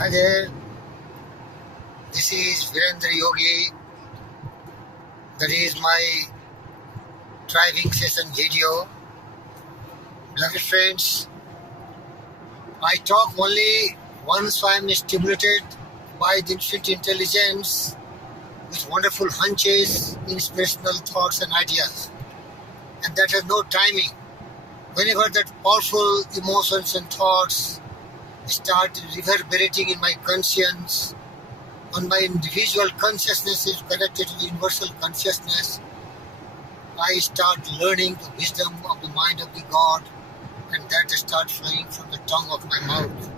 Hi there, this is Virendra Yogi. That is my driving session video. Beloved friends, I talk only once I am stimulated by the infinite intelligence with wonderful hunches, inspirational thoughts and ideas. And that has no timing. Whenever that powerful emotions and thoughts start reverberating in my conscience, on my individual consciousness is connected to the universal consciousness, I start learning the wisdom of the mind of the God, and that starts flowing from the tongue of my mouth.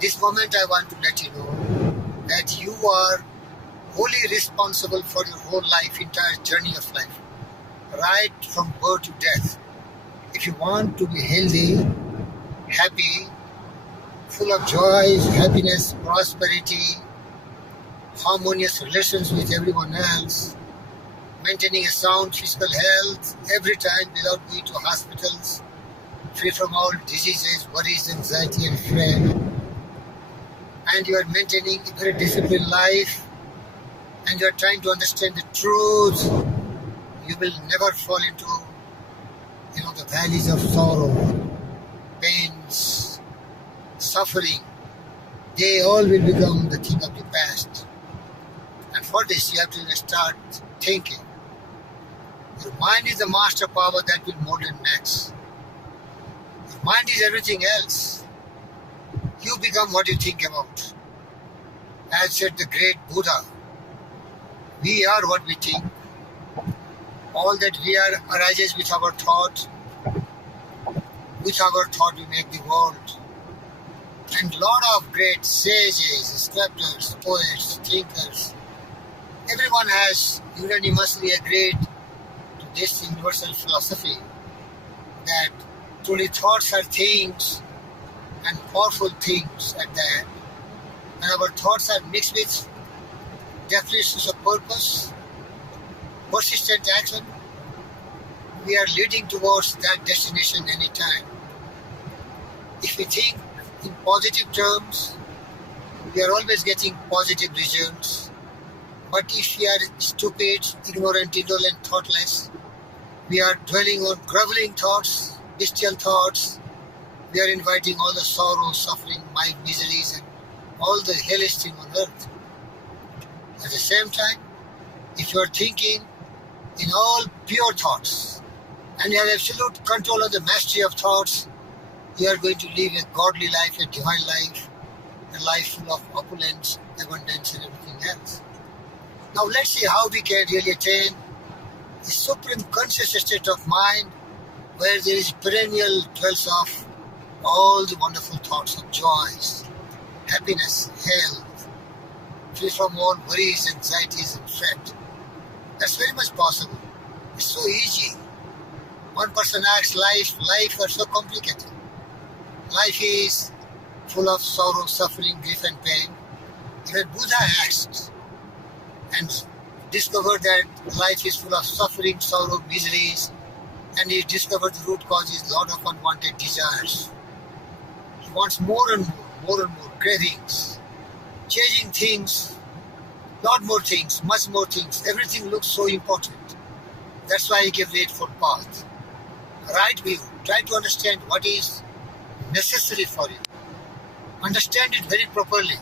This moment I want to let you know that you are wholly responsible for your whole life, entire journey of life, right from birth to death. If you want to be healthy, happy, full of joys, happiness, prosperity, harmonious relations with everyone else, maintaining a sound physical health every time without going to hospitals, free from all diseases, worries, anxiety and fear, and you are maintaining a very disciplined life, and you are trying to understand the truth, you will never fall into the valleys of sorrow, pains, suffering. They all will become the thing of the past. And for this, you have to start thinking. Your mind is the master power that will mold and match. Your mind is everything else. You become what you think about. As said the great Buddha, we are what we think. All that we are arises with our thought. With our thought we make the world. And lot of great sages, sculptors, poets, thinkers, everyone has unanimously agreed to this universal philosophy that truly thoughts are things and powerful things at that. And our thoughts are mixed with definitions of purpose, persistent action. We are leading towards that destination anytime. If we think in positive terms, we are always getting positive results. But if we are stupid, ignorant, indolent, thoughtless, we are dwelling on groveling thoughts, bestial thoughts, we are inviting all the sorrow, suffering, miseries, and all the hellish thing on earth. At the same time, if you are thinking in all pure thoughts, and you have absolute control of the mastery of thoughts, you are going to live a godly life, a divine life, a life full of opulence, abundance, and everything else. Now let's see how we can really attain a supreme conscious state of mind where there is perennial dwells of all the wonderful thoughts of joys, happiness, health, free from all worries, anxieties, and fret. That's very much possible. It's so easy. One person asks life are so complicated. Life is full of sorrow, suffering, grief and pain. Even Buddha asked and discovered that life is full of suffering, sorrow, miseries, and he discovered the root cause is a lot of unwanted desires. He wants more and more cravings, changing things, lot more things, much more things. Everything looks so important. That's why he gave the Eightfold Path. Right view. Try to understand what is necessary for you. Understand it very properly.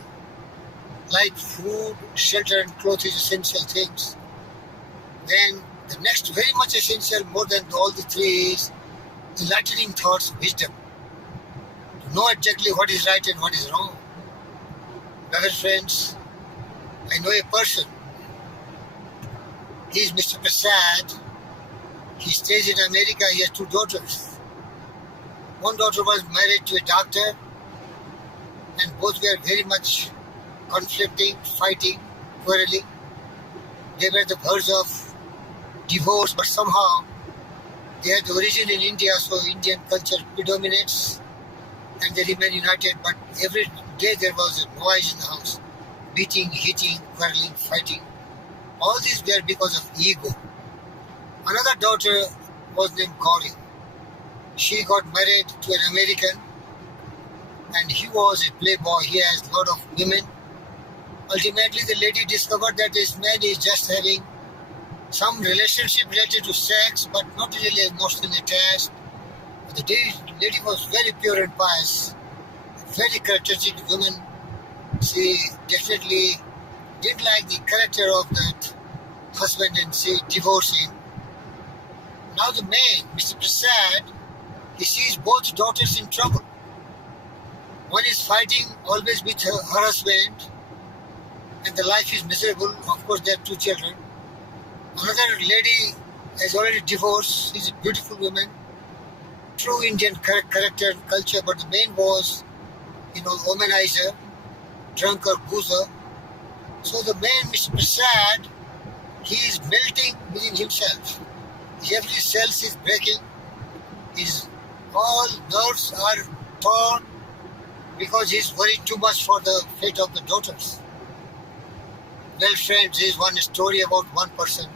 Like food, shelter and clothes is essential things. Then the next very much essential more than all the three is enlightening thoughts, wisdom. To know exactly what is right and what is wrong. Beloved friends, I know a person. He is Mr. Prasad. He stays in America. He has two daughters. One daughter was married to a doctor, and both were very much conflicting, fighting, quarreling. They were the verge of divorce, but somehow they had the origin in India, so Indian culture predominates, and they remain united. But every day there was a noise in the house, beating, hitting, quarreling, fighting. All these were because of ego. Another daughter was named Gauri. She got married to an American, and he was a playboy. He has a lot of women. Ultimately, the lady discovered that this man is just having some relationship related to sex, but not really emotionally attached. The lady was very pure and pious, very characteristic woman. She definitely didn't like the character of that husband and she divorced him. Now the man, Mr. Prasad, he sees both daughters in trouble. One is fighting always with her husband and the life is miserable. Of course, they have two children. Another lady has already divorced. She's a beautiful woman, true Indian character and culture, but the man was, womanizer, drunk or boozer. So the man, Mr. Prasad, he is melting within himself. Every cell is breaking. His all nerves are torn because he's worried too much for the fate of the daughters. Well, friends, there is one story about one person,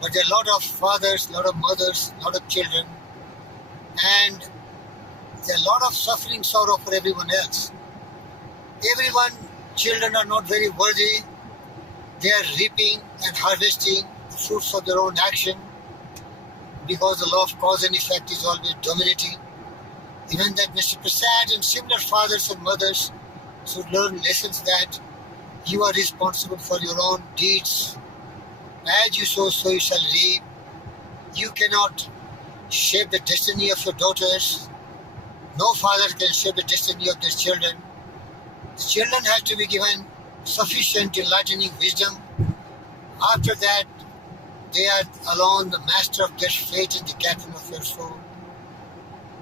but there are a lot of fathers, a lot of mothers, a lot of children, and there are a lot of suffering, sorrow for everyone else. Children are not very worthy. They are reaping and harvesting the fruits of their own action because the law of cause and effect is always dominating. Even that Mr. Prasad and similar fathers and mothers should learn lessons that you are responsible for your own deeds. As you sow, so you shall reap. You cannot shape the destiny of your daughters. No father can shape the destiny of their children. The children have to be given sufficient enlightening wisdom. After that, they are alone the master of their fate and the captain of their soul.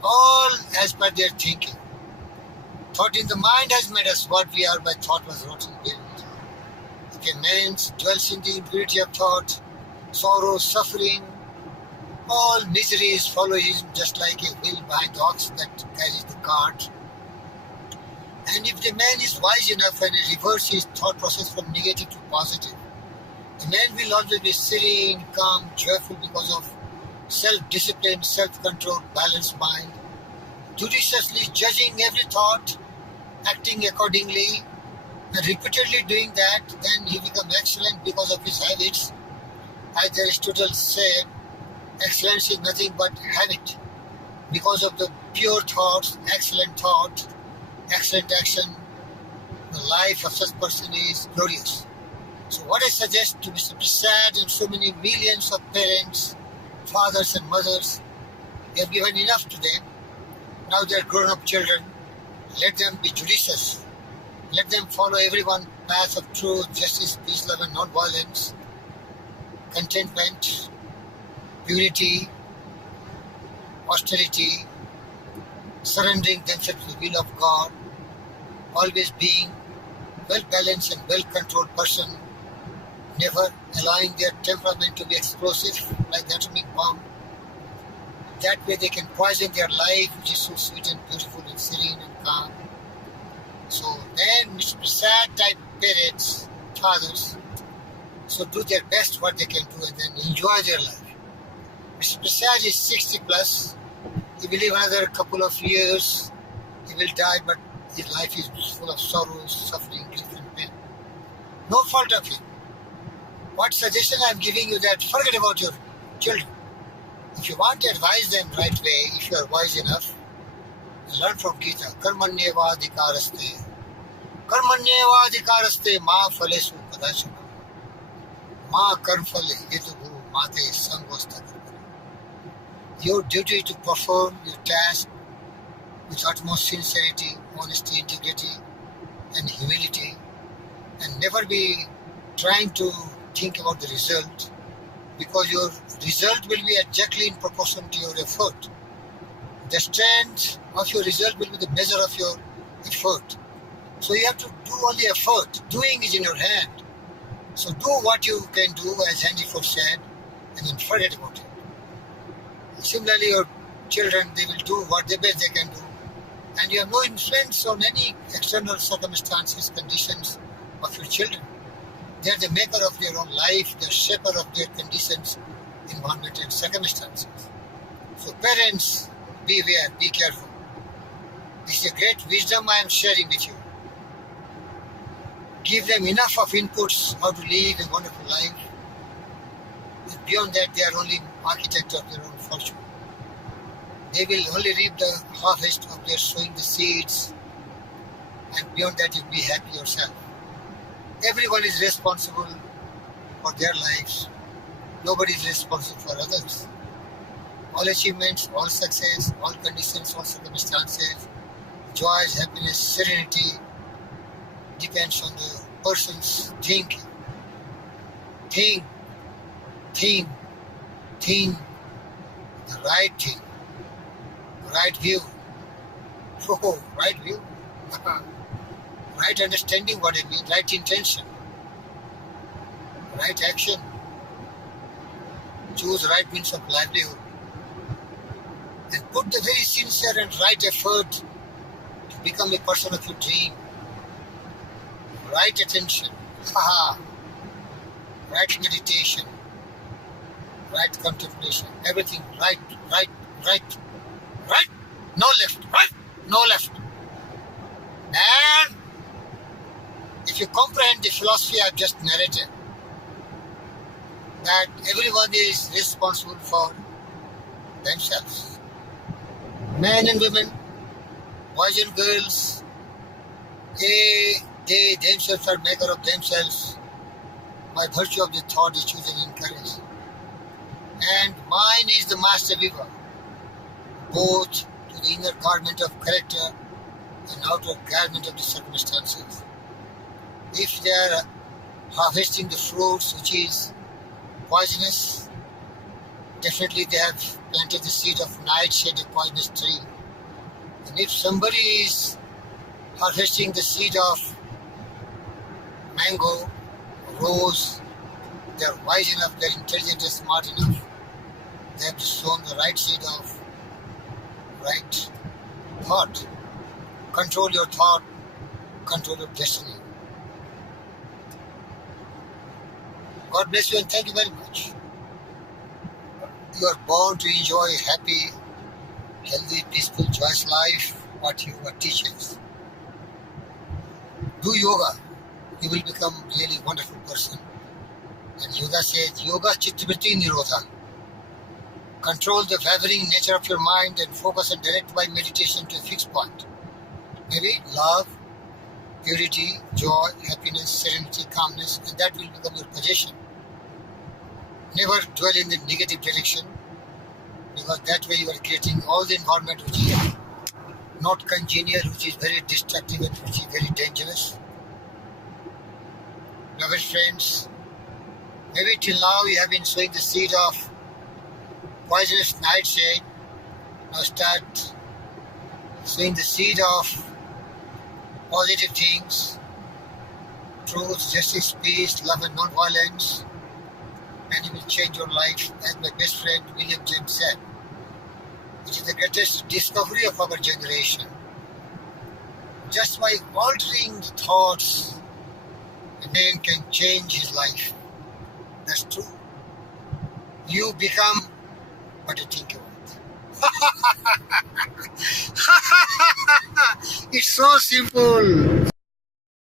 All as per their thinking. Thought in the mind has made us what we are by thought was rotten built. If a man dwells in the impurity of thought, sorrow, suffering, all miseries follow him just like a wheel behind the ox that carries the cart. And if the man is wise enough and reverse his thought process from negative to positive, the man will always be serene, calm, joyful because of self-discipline, self-control, balanced mind, judiciously judging every thought, acting accordingly, and repeatedly doing that, then he becomes excellent because of his habits. As Aristotle said, excellence is nothing but habit. Because of the pure thoughts, excellent action, the life of such person is glorious. So what I suggest to Mr. Prasad and so many millions of parents, fathers and mothers, they have given enough to them. Now they are grown-up children. Let them be judicious. Let them follow everyone path of truth, justice, peace, love and non-violence, contentment, purity, austerity, surrendering themselves to the will of God, always being well-balanced and well-controlled person, never allowing their temperament to be explosive like the atomic bomb. That way they can poison their life, which is so sweet and beautiful and serene and calm. So then Mr. Prasad type parents, fathers, so do their best what they can do and then enjoy their life. Mr. Prasad is 60 plus. He will live another couple of years. He will die, but his life is full of sorrows, suffering, grief and pain. No fault of him. What suggestion I am giving you that forget about your children. If you want to advise them right way, if you are wise enough, learn from Gita. Karmanyeva adhikaraste. Karmanyeva adhikaraste ma phalesu kadachana. Ma karmphale hetuhu mate sangosta karmane. Your duty to perform your task with utmost sincerity, honesty, integrity, and humility, and never be trying to think about the result, because your result will be exactly in proportion to your effort. The strength of your result will be the measure of your effort. So you have to do only effort. Doing is in your hand. So do what you can do, as Henry Ford said, and then forget about it. Similarly, your children, they will do what the best they can do. And you have no influence on any external circumstances, conditions of your children. They are the maker of their own life, the shaper of their conditions, environment and circumstances. So parents, beware, be careful. This is a great wisdom I am sharing with you. Give them enough of inputs how to live a wonderful life. And beyond that, they are only architects of their own fortune. They will only reap the harvest of their sowing the seeds. And beyond that, you be happy yourself. Everyone is responsible for their lives. Nobody is responsible for others. All achievements, all success, all conditions, all circumstances, joys, happiness, serenity depends on the person's thinking. Think the right thing, right view. Oh, right view. Right understanding what it means, right intention, right action. Choose right means of livelihood. And put the very sincere and right effort to become a person of your dream. Right attention, right meditation, right contemplation, everything right, no left. And if you comprehend the philosophy I've just narrated, that everyone is responsible for themselves. Men and women, boys and girls, they themselves are maker of themselves by virtue of the thought they choose and encourage. And mind is the master weaver, both to the inner garment of character and outer garment of the circumstances. If they are harvesting the fruits which is poisonous, definitely they have planted the seed of nightshade, a poisonous tree. And if somebody is harvesting the seed of mango, rose, they are wise enough, they are intelligent and smart enough. They have sown the right seed of right thought. Control your thought, control your destiny. God bless you and thank you very much. You are born to enjoy a happy, healthy, peaceful, joyous life, what yoga teaches. Do yoga, you will become really wonderful person. And yoga says, yoga chittavritti nirodha. Control the wavering nature of your mind and focus and direct by meditation to a fixed point. Maybe love, purity, joy, happiness, serenity, calmness, and that will become your possession. Never dwell in the negative direction, because that way you are creating all the environment which is not congenial, which is very destructive and which is very dangerous. Beloved friends, maybe till now you have been sowing the seed of poisonous nightshade. Now start sowing the seed of positive things, truth, justice, peace, love and non-violence, and you will change your life, as my best friend William James said, which is the greatest discovery of our generation. Just by altering the thoughts, a man can change his life. That's true. You become what you think you want. It's so simple.